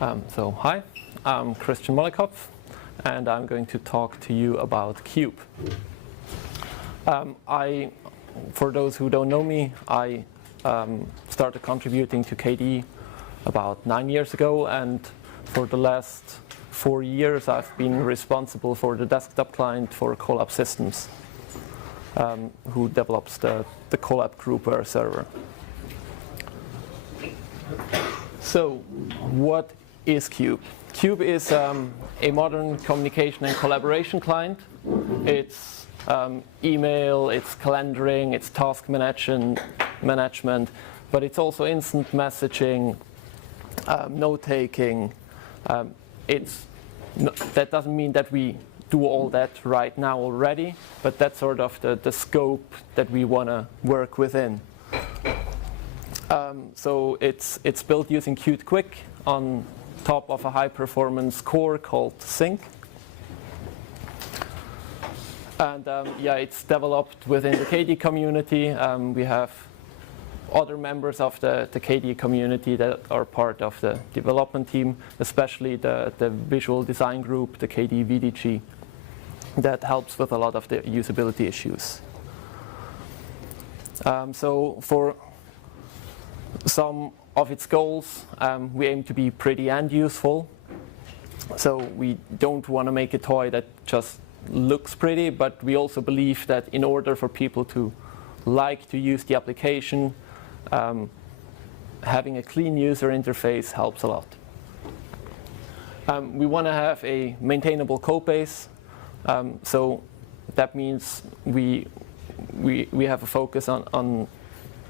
Hi, I'm Christian Mollikopf, and I'm going to talk to you about Cube. For those who don't know me, I started contributing to KDE about 9 years ago, and for the last 4 years I've been responsible for the desktop client for Colab Systems, who develops the Colab groupware server. So, what is Cube? Cube is a modern communication and collaboration client. It's email, it's calendaring, it's task management, but it's also instant messaging, note-taking. That doesn't mean that we do all that right now already, but that's sort of the scope that we want to work within. So it's built using Qt Quick on top of a high-performance core called Sync. And it's developed within the KDE community. We have other members of the KDE community that are part of the development team, especially the visual design group, the KDE VDG, that helps with a lot of the usability issues. So for some of its goals, we aim to be pretty and useful. So we don't want to make a toy that just looks pretty, but we also believe that in order for people to like to use the application, having a clean user interface helps a lot. We want to have a maintainable code base, so that means we have a focus on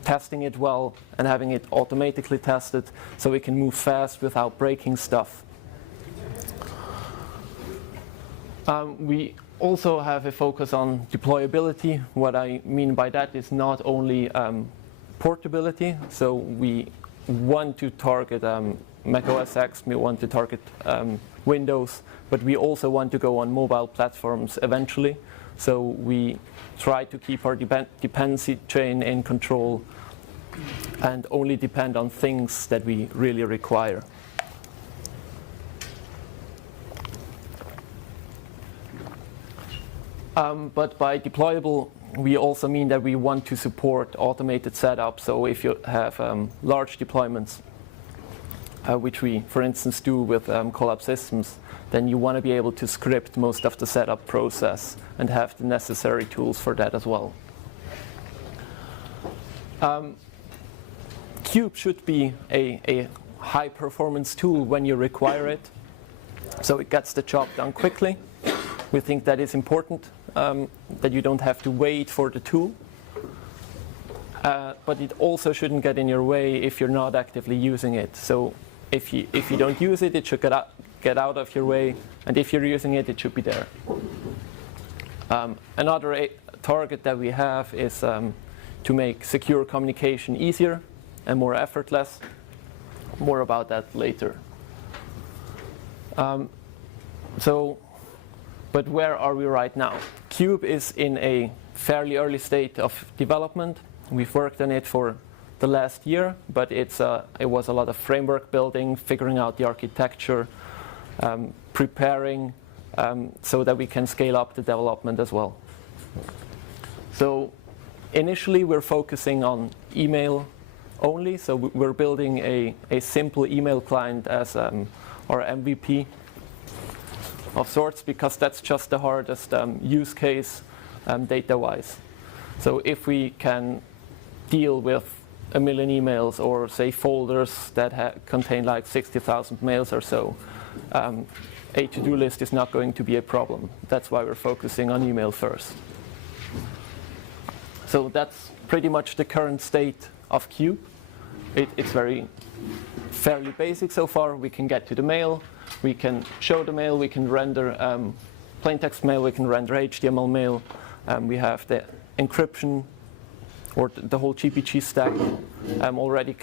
testing it well and having it automatically tested so we can move fast without breaking stuff. We also have a focus on deployability. What I mean by that is not only portability, so we want to target Mac OS X, we want to target Windows, but we also want to go on mobile platforms eventually. So we try to keep our dependency chain in control and only depend on things that we really require. But by deployable, we also mean that we want to support automated setup. So if you have large deployments, which we, for instance, do with Colab Systems, then you want to be able to script most of the setup process and have the necessary tools for that as well. Cube should be a high-performance tool when you require it, so it gets the job done quickly. We think that is important, that you don't have to wait for the tool. But it also shouldn't get in your way if you're not actively using it. So if you don't use it, it should get out of your way, and if you're using it, it should be there. Another target that we have is to make secure communication easier and more effortless. More about that later. But where are we right now? Cube is in a fairly early state of development. We've worked on it for the last year, but it was a lot of framework building, figuring out the architecture, preparing so that we can scale up the development as well. So initially we're focusing on email only, so we're building a simple email client as our MVP of sorts, because that's just the hardest use case data-wise. So if we can deal with 1 million emails, or say folders that contain like 60,000 mails or so, a to-do list is not going to be a problem. That's why we're focusing on email first. So that's pretty much the current state of Cube. It's fairly basic so far. We can get to the mail, we can show the mail, we can render plain text mail, we can render HTML mail. We have the encryption, or the whole GPG stack already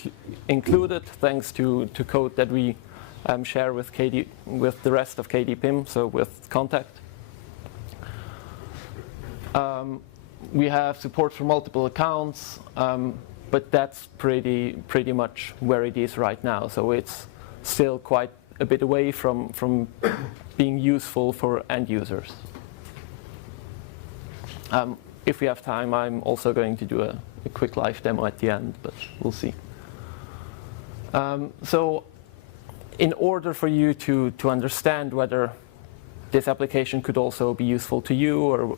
included, thanks to code that we share with the rest of KDE PIM, so with Contact. We have support for multiple accounts, but that's pretty much where it is right now. So it's still quite a bit away from being useful for end users. If we have time, I'm also going to do a quick live demo at the end, but we'll see. So in order for you to understand whether this application could also be useful to you, or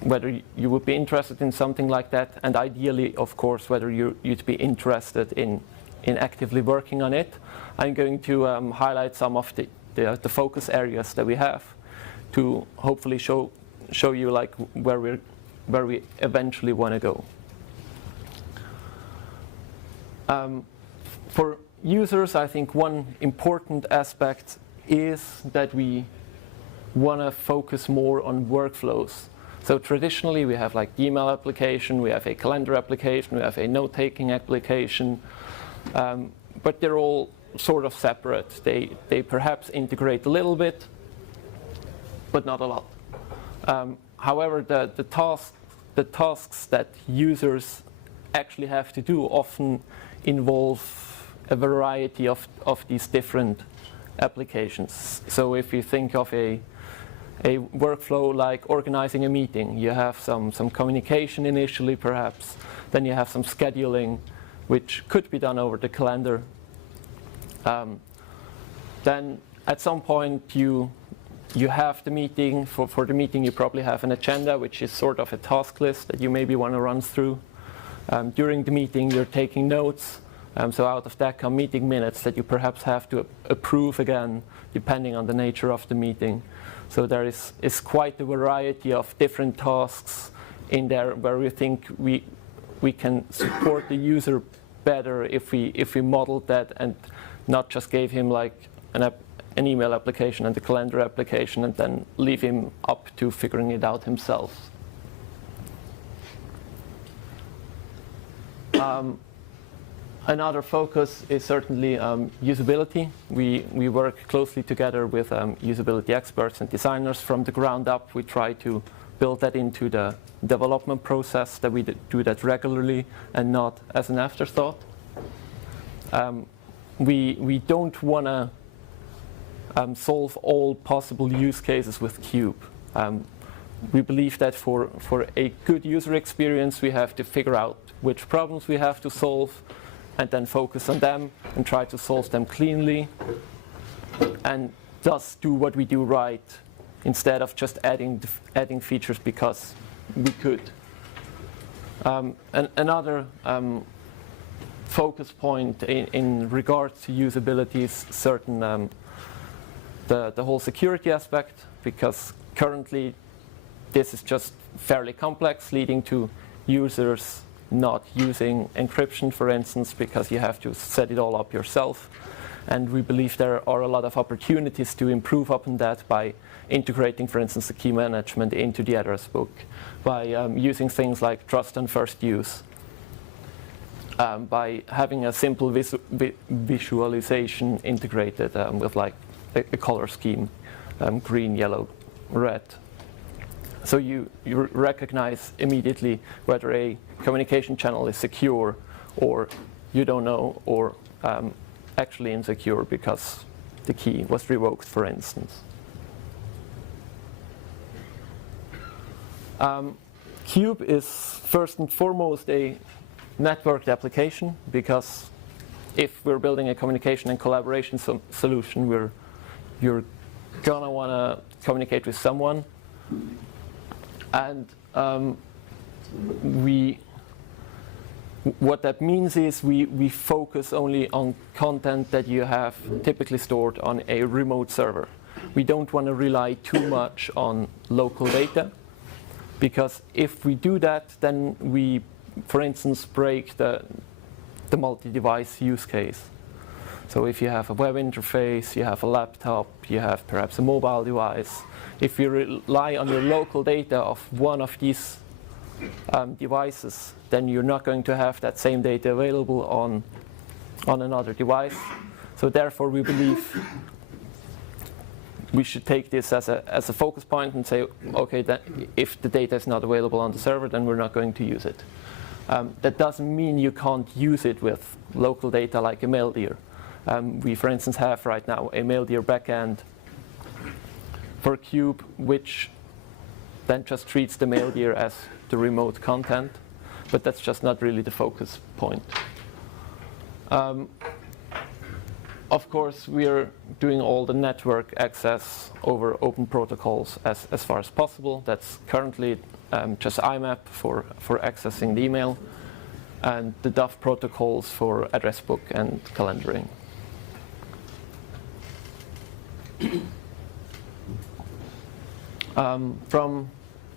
whether you would be interested in something like that, and ideally, of course, whether you'd be interested in actively working on it, I'm going to highlight some of the focus areas that we have to hopefully show you like where we eventually want to go. For users, I think one important aspect is that we want to focus more on workflows. So traditionally, we have like the email application, we have a calendar application, we have a note-taking application, but they're all sort of separate. They perhaps integrate a little bit, but not a lot. However, the tasks that users actually have to do often involve a variety of these different applications. So if you think of a workflow like organizing a meeting, you have some communication initially perhaps, then you have some scheduling, which could be done over the calendar. Then at some point you have the meeting. For the meeting you probably have an agenda, which is sort of a task list that you maybe want to run through. During the meeting you're taking notes, so out of that come meeting minutes that you perhaps have to approve again, depending on the nature of the meeting. So there is quite a variety of different tasks in there where we think we can support the user better if we modeled that and not just gave him like an email application and a calendar application and then leave him up to figuring it out himself. Another focus is certainly usability. We work closely together with usability experts and designers from the ground up. We try to build that into the development process, that we do that regularly and not as an afterthought. We don't want to solve all possible use cases with Cube. We believe that for a good user experience, we have to figure out which problems we have to solve and then focus on them and try to solve them cleanly and thus do what we do right instead of just adding features because we could. Another focus point in regards to usability is certain the whole security aspect, because currently this is just fairly complex, leading to users not using encryption, for instance, because you have to set it all up yourself. And we believe there are a lot of opportunities to improve upon that by integrating, for instance, the key management into the address book, by using things like trust and first use, by having a simple visualization integrated with like a color scheme, green, yellow, red. So you recognize immediately whether a communication channel is secure or you don't know, or actually insecure because the key was revoked, for instance. Cube is first and foremost a networked application, because if we're building a communication and collaboration solution, you're gonna want to communicate with someone, and what that means is we focus only on content that you have typically stored on a remote server. We don't want to rely too much on local data, because if we do that, then we, for instance, break the multi-device use case. So if you have a web interface, you have a laptop, you have perhaps a mobile device, if you rely on your local data of one of these devices, then you're not going to have that same data available on another device. So therefore we believe we should take this as a focus point and say, okay, that if the data is not available on the server, then we're not going to use it. That doesn't mean you can't use it with local data like a mail deer. We, for instance, have right now a MailDir backend for Cube, which then just treats the MailDir as the remote content, but that's just not really the focus point. Of course, we are doing all the network access over open protocols as far as possible. That's currently just IMAP for accessing the email, and the DUF protocols for address book and calendaring. From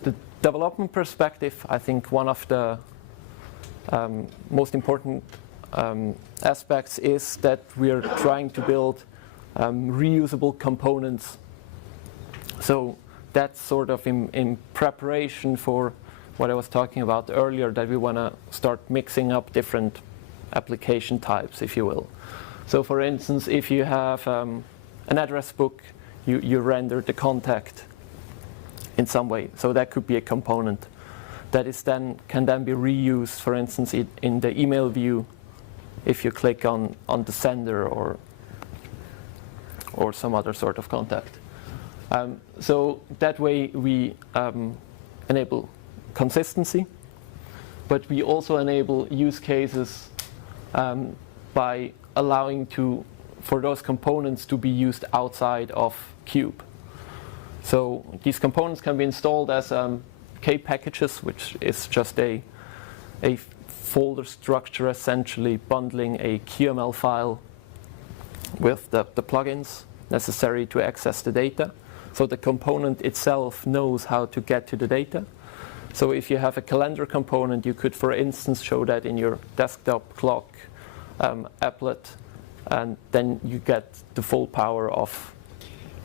the development perspective, I think one of the most important aspects is that we are trying to build reusable components. So that's sort of in preparation for what I was talking about earlier, that we want to start mixing up different application types, if you will. So for instance, if you have an address book, you render the contact in some way. So that could be a component that is can then be reused, for instance, in the email view, if you click on the sender or some other sort of contact. So that way we enable consistency, but we also enable use cases by allowing for those components to be used outside of Cube. So these components can be installed as K packages, which is just a folder structure, essentially bundling a QML file with the plugins necessary to access the data. So the component itself knows how to get to the data. So if you have a calendar component, you could, for instance, show that in your desktop clock applet, and then you get the full power of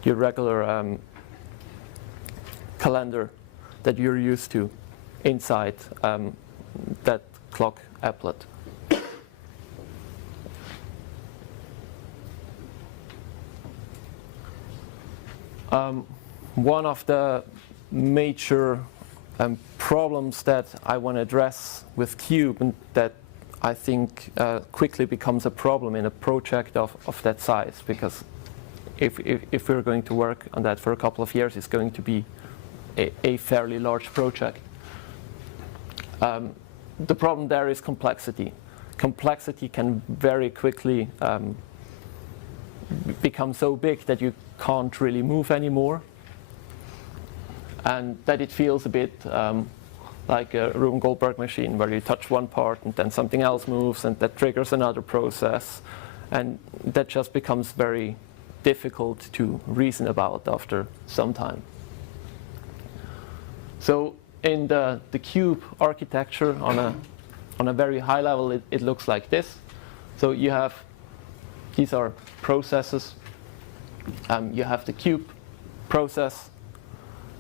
your regular calendar that you're used to inside that clock applet. One of the major problems that I want to address with Cube, and that I think quickly becomes a problem in a project of that size, because if we're going to work on that for a couple of years, it's going to be a fairly large project. The problem there is complexity. Complexity can very quickly become so big that you can't really move anymore, and that it feels a bit like a Rube Goldberg machine, where you touch one part and then something else moves, and that triggers another process, and that just becomes very difficult to reason about after some time. So in the Cube architecture, on a very high level, it looks like this. So these are processes. You have the Cube process,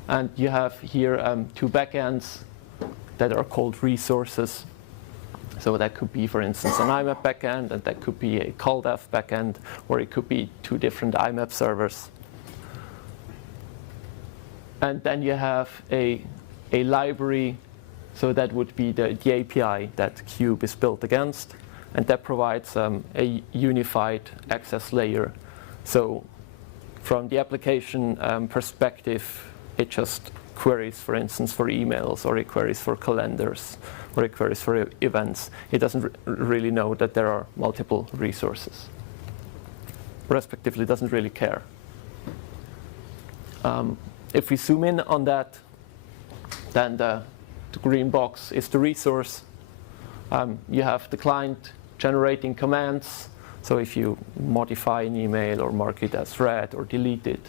and you have here two backends that are called resources. So that could be, for instance, an IMAP backend, and that could be a CallDev backend, or it could be two different IMAP servers. And then you have a library, so that would be the API that Cube is built against, and that provides a unified access layer. So from the application perspective, it just queries, for instance, for emails, or it queries for calendars, or it queries for events. It doesn't really know that there are multiple resources. Respectively, doesn't really care. If we zoom in on that, then the green box is the resource. You have the client generating commands. So if you modify an email or mark it as read or delete it,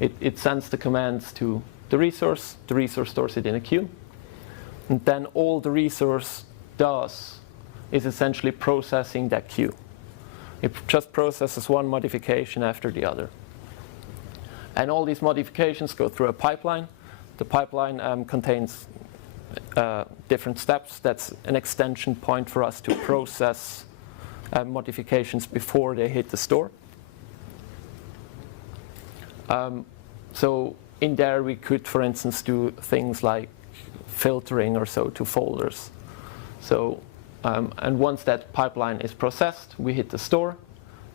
it sends the commands to the resource stores it in a queue. And then all the resource does is essentially processing that queue. It just processes one modification after the other. And all these modifications go through a pipeline. The pipeline contains different steps. That's an extension point for us to process modifications before they hit the store. So in there we could, for instance, do things like filtering or so to folders. So and once that pipeline is processed, we hit the store.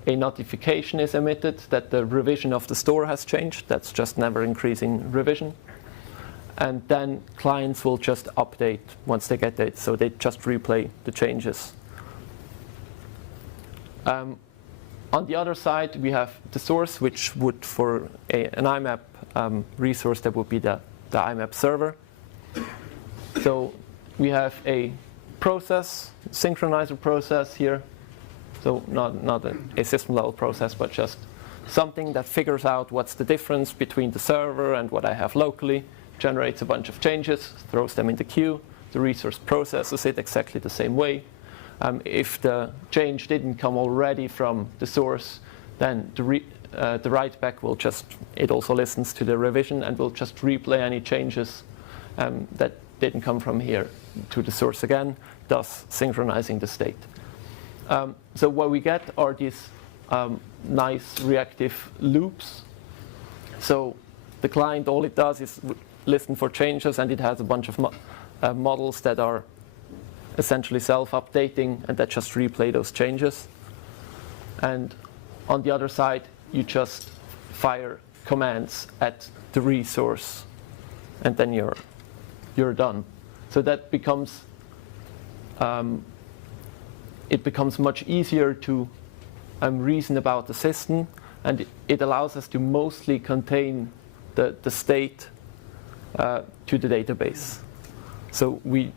a notification is emitted that the revision of the store has changed. That's just never increasing revision. And then clients will just update once they get it. So they just replay the changes. On the other side, we have the source, which would, for an IMAP resource, that would be the IMAP server. So we have a process, synchronizer process here. So not a system level process, but just something that figures out what's the difference between the server and what I have locally, generates a bunch of changes, throws them in the queue. The resource processes it exactly the same way. If the change didn't come already from the source, then the write back will just, it also listens to the revision and will just replay any changes that didn't come from here to the source again, thus synchronizing the state. So what we get are these nice reactive loops. So the client, all it does is listen for changes, and it has a bunch of models that are essentially self-updating and that just replay those changes. And on the other side, you just fire commands at the resource, and then you're done. So that becomes it becomes much easier to reason about the system, and it allows us to mostly contain the state to the database. So we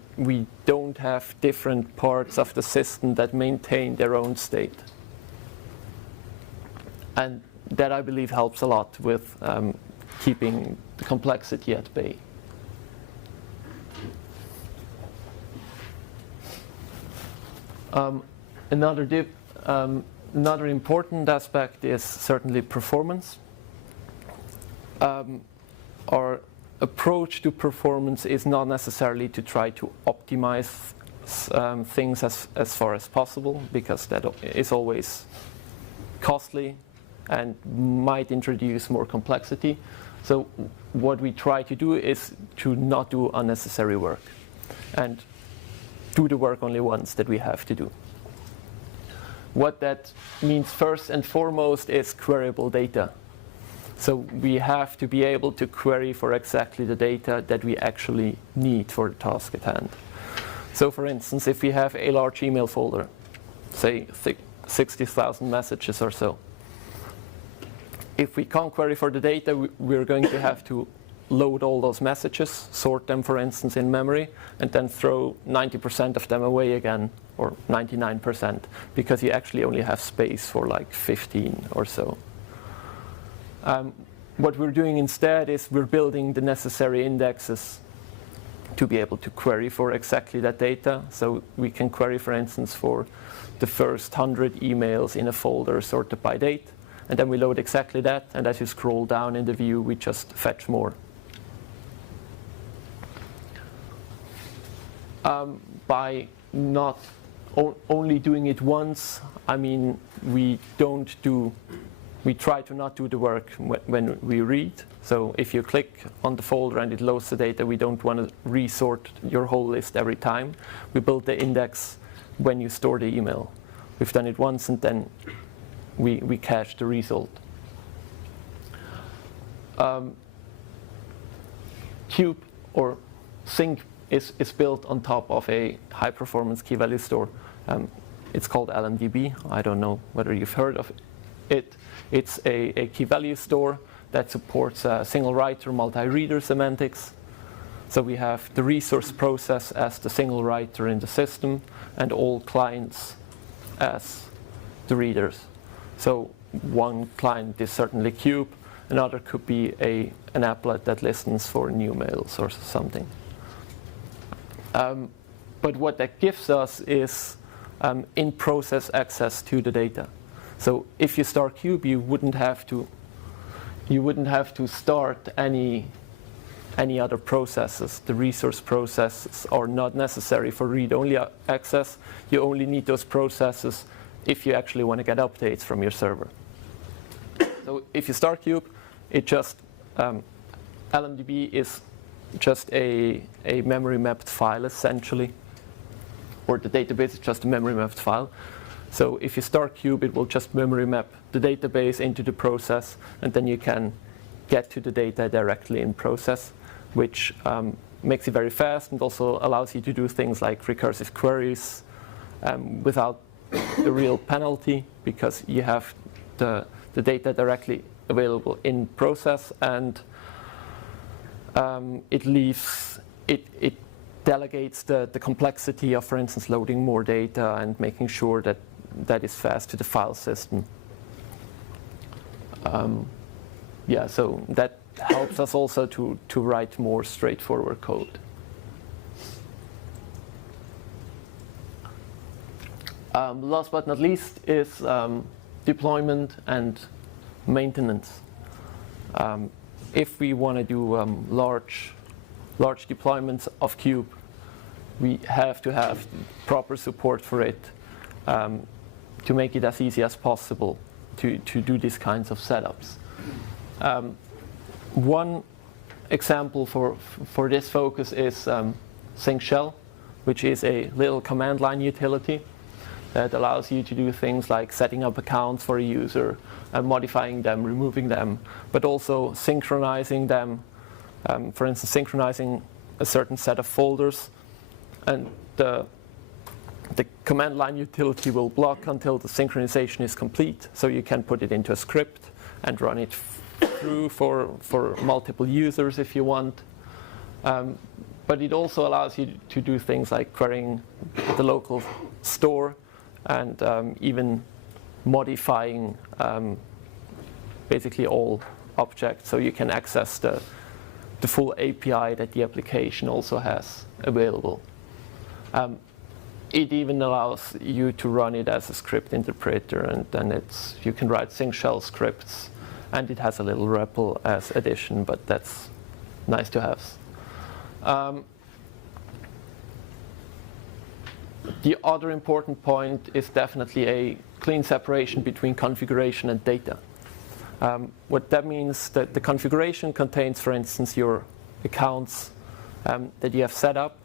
don't have different parts of the system that maintain their own state. And that, I believe, helps a lot with keeping the complexity at bay. Another important aspect is certainly performance. Our approach to performance is not necessarily to try to optimize things as far as possible, because that is always costly and might introduce more complexity. So what we try to do is to not do unnecessary work and do the work only once that we have to do. What that means first and foremost is queryable data. So we have to be able to query for exactly the data that we actually need for the task at hand. So for instance, if we have a large email folder, say 60,000 messages or so, if we can't query for the data, we're going to have to load all those messages, sort them, for instance, in memory, and then throw 90% of them away again, or 99%, because you actually only have space for like 15 or so. What we're doing instead is we're building the necessary indexes to be able to query for exactly that data. So we can query, for instance, for the first 100 emails in a folder sorted by date, and then we load exactly that, and as you scroll down in the view, we just fetch more. By not only doing it once, I mean, we try to not do the work when we read. So if you click on the folder and it loads the data, we don't want to resort your whole list every time. We build the index when you store the email. We've done it once, and then we cache the result. Cube or sync is built on top of a high-performance key-value store. It's called LMDB. I don't know whether you've heard of it. It's a key-value store that supports single writer, multi-reader semantics. So we have the resource process as the single writer in the system, and all clients as the readers. So one client is certainly Cube, another could be an applet that listens for new mails or something. But what that gives us is in-process access to the data. So if you start Cube, you wouldn't have to start any other processes. The resource processes are not necessary for read-only access. You only need those processes if you actually want to get updates from your server. So if you start Cube, it just LMDB is just a memory mapped file essentially, or the database is just a memory mapped file. So if you start Cube, it will just memory map the database into the process, and then you can get to the data directly in process, which makes it very fast and also allows you to do things like recursive queries without a real penalty, because you have the data directly available in process, and it delegates the complexity of, for instance, loading more data and making sure that that is fast to the file system. Yeah, so that helps us also to write more straightforward code. Last but not least is deployment and maintenance. If we want to do large deployments of Cube, we have to have proper support for it to make it as easy as possible to do these kinds of setups. One example for this focus is sync shell, which is a little command line utility that allows you to do things like setting up accounts for a user, modifying them, removing them, but also synchronizing them. For instance, synchronizing a certain set of folders, and the command line utility will block until the synchronization is complete, so you can put it into a script and run it through for multiple users if you want. But it also allows you to do things like querying the local store and even modifying basically all objects, so you can access the full API that the application also has available. It even allows you to run it as a script interpreter, and then you can write sync shell scripts, and it has a little REPL as addition, but that's nice to have. The other important point is definitely a clean separation between configuration and data. What that means, that the configuration contains, for instance, your accounts that you have set up,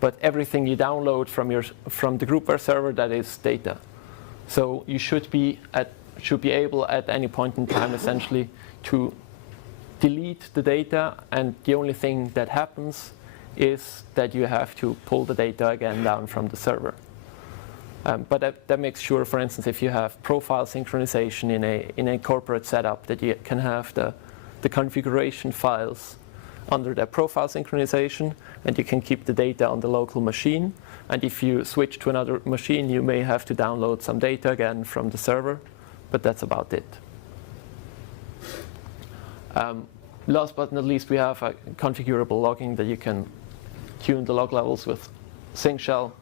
but everything you download from the groupware server, that is data. So you should be able at any point in time essentially to delete the data, and the only thing that happens is that you have to pull the data again down from the server. But that makes sure, for instance, if you have profile synchronization in a corporate setup, that you can have the configuration files under the profile synchronization, and you can keep the data on the local machine. And if you switch to another machine, you may have to download some data again from the server, but that's about it. Last but not least, we have a configurable logging that you can tune the log levels with sync shell,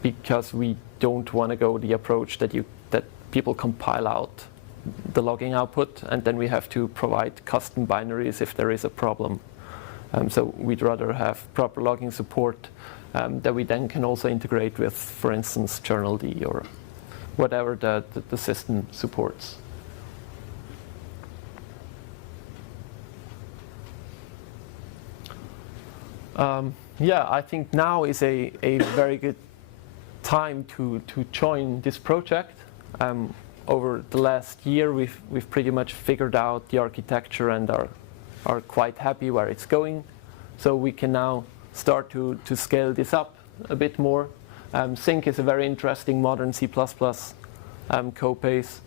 because we don't want to go the approach that people compile out the logging output, and then we have to provide custom binaries if there is a problem. So we'd rather have proper logging support that we then can also integrate with, for instance, journald or whatever the system supports. Yeah, I think now is a very good time to join this project. Over the last year, we've pretty much figured out the architecture and are quite happy where it's going. So we can now start to scale this up a bit more. Sync is a very interesting modern C++ code base.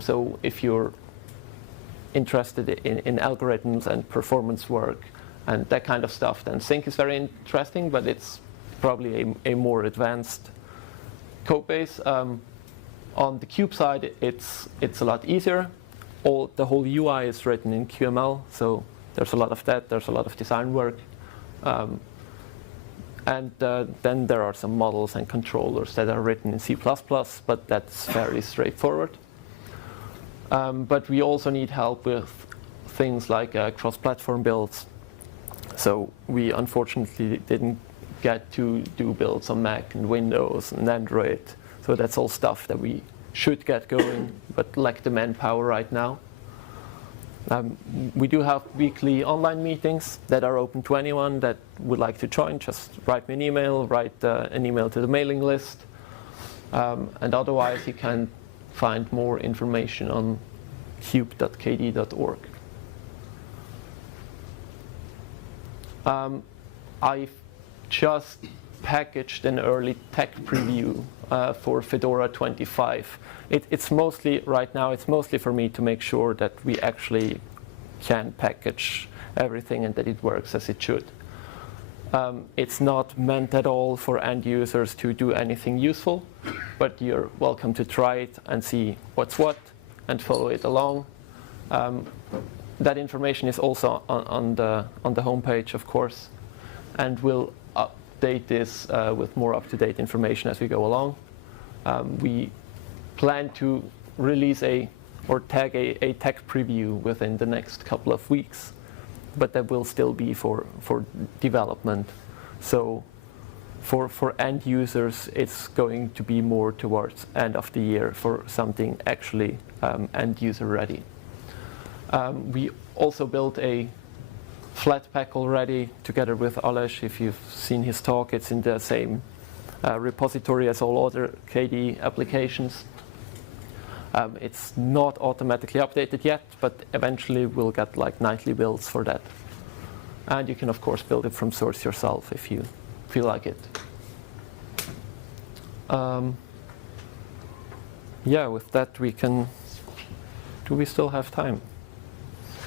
So if you're interested in algorithms and performance work and that kind of stuff, then Sync is very interesting, but it's probably a more advanced code base. On the Cube side, it's a lot easier. The whole UI is written in QML, so there's a lot of that. There's a lot of design work. And then there are some models and controllers that are written in C++, but that's fairly straightforward. But we also need help with things like cross-platform builds. So we unfortunately didn't get to do builds on Mac and Windows and Android. So that's all stuff that we should get going, but lack the manpower right now. We do have weekly online meetings that are open to anyone that would like to join. Just write me an email, write an email to the mailing list. And otherwise, you can find more information on cube.kd.org. I've just packaged an early tech preview for Fedora 25. It's mostly, right now, it's mostly for me to make sure that we actually can package everything and that it works as it should. It's not meant at all for end users to do anything useful, but you're welcome to try it and see what's what and follow it along. That information is also on the homepage, of course, and we'll update this with more up-to-date information as we go along. We plan to release or tag a tech preview within the next couple of weeks, but that will still be for development. So for end users, it's going to be more towards end of the year for something actually end user ready. We also built a Flatpak already together with Aleš. If you've seen his talk, it's in the same repository as all other KDE applications. It's not automatically updated yet, but eventually we'll get like nightly builds for that. And you can, of course, build it from source yourself if you feel like it. Yeah, with that we can... Do we still have time?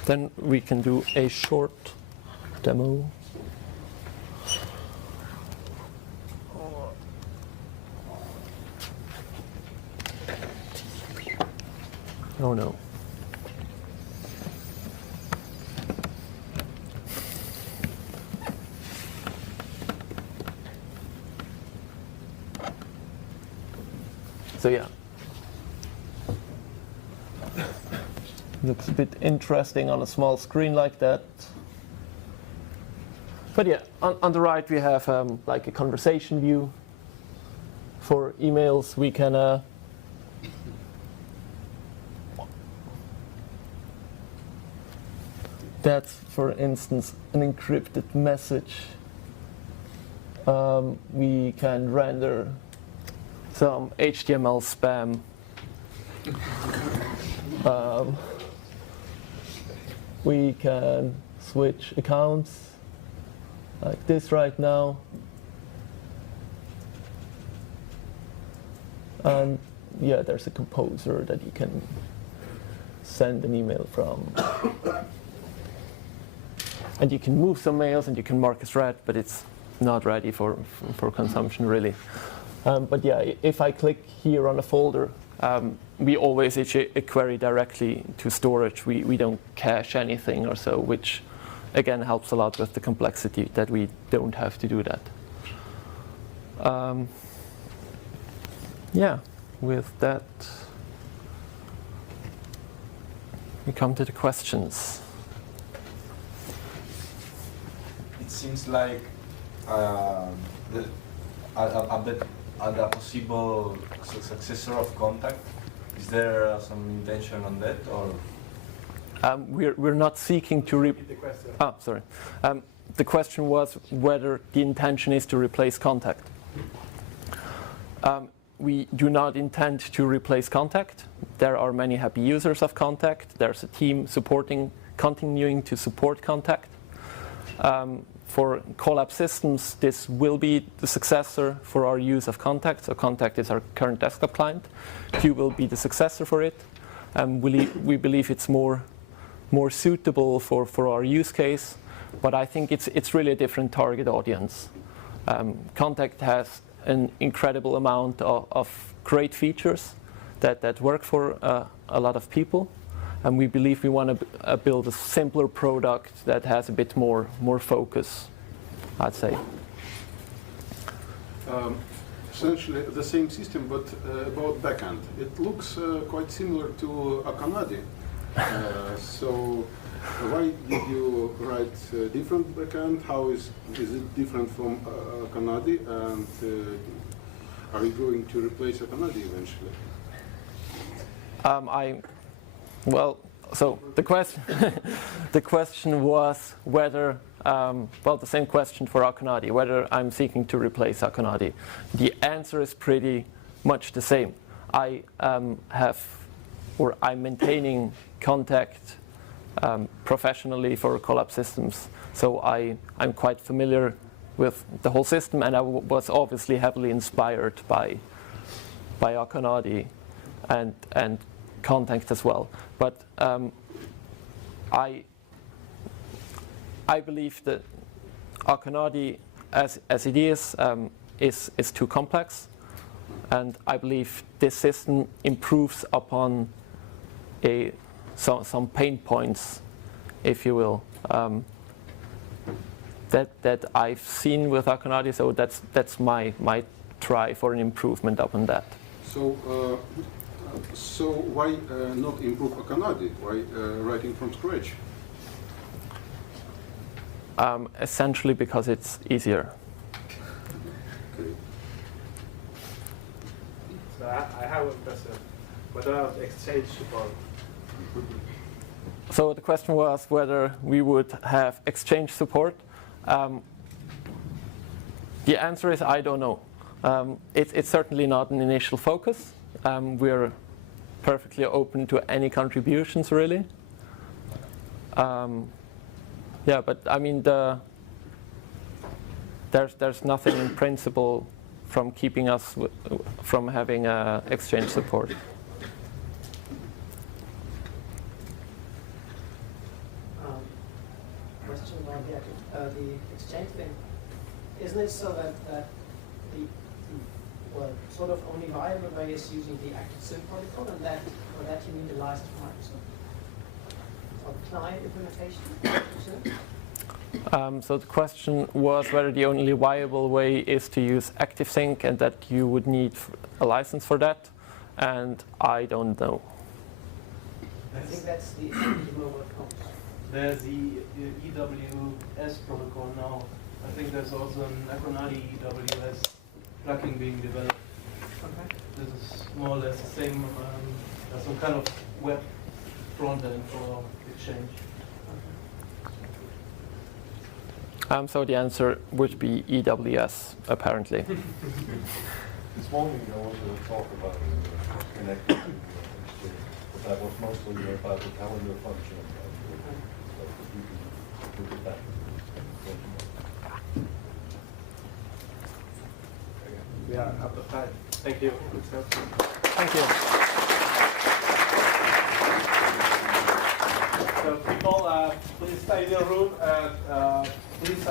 Then we can do a short demo. Oh no. So yeah. Looks a bit interesting on a small screen like that. But yeah, on the right we have like a conversation view. For emails we can that's, for instance, an encrypted message. We can render some HTML spam. We can switch accounts like this right now. And yeah, there's a composer that you can send an email from. And you can move some mails and you can mark as read, but it's not ready for consumption really. But yeah, if I click here on a folder, we always issue a query directly to storage. We don't cache anything or so, which again helps a lot with the complexity that we don't have to do that. Yeah, with that, we come to the questions. It seems like the possible successor of Contact. Is there some intention on that, or? We're not seeking to repeat the question. Ah, sorry. The question was whether the intention is to replace Contact. We do not intend to replace Contact. There are many happy users of Contact. There's a team continuing to support Contact. For Collab Systems, this will be the successor for our use of Contact. So Contact is our current desktop client. Q will be the successor for it. We believe it's more suitable for our use case, but I think it's really a different target audience. Contact has an incredible amount of great features that work for a lot of people. And we believe we want to build a simpler product that has a bit more focus, I'd say. Essentially the same system, but about backend. It looks quite similar to Akanadi. So why did you write a different backend? How is it different from Akanadi? And are you going to replace Akanadi eventually? Well, so the question was whether, well, the same question for Akanadi, whether I'm seeking to replace Akanadi. The answer is pretty much the same. I I'm maintaining contact professionally for Collab Systems, so I'm quite familiar with the whole system, and I was obviously heavily inspired by Akonadi and Contact as well. But I believe that Akonadi, as it is too complex, and I believe this system improves upon some pain points, if you will, that I've seen with Akonadi. So that's my try for an improvement upon that. So why not improve Akonadi? Why writing from scratch? Essentially because it's easier. Okay. So I have a question. What about exchange support? So the question was whether we would have exchange support. The answer is I don't know. It's certainly not an initial focus. We're perfectly open to any contributions, really. Yeah, but I mean, there's nothing in principle from keeping us from having exchange support. Question down here. The exchange thing, isn't it so that the sort of only viable way is using the active sync protocol, and that for that you need a license from Microsoft or client implementation? So the question was whether the only viable way is to use ActiveSync and that you would need a license for that, and I don't know. I think that's the mobile phone. There's the EWS protocol now. I think there's also an Akonadi EWS plugin being developed. Okay. This is more or less the same, some kind of web front end for Exchange. So the answer would be EWS, apparently. This morning I wanted to talk about connecting to Exchange, but that was mostly about the calendar function. So if you can look at that. We are out of time. Thank you. Thank you. So people, please stay in your room and please.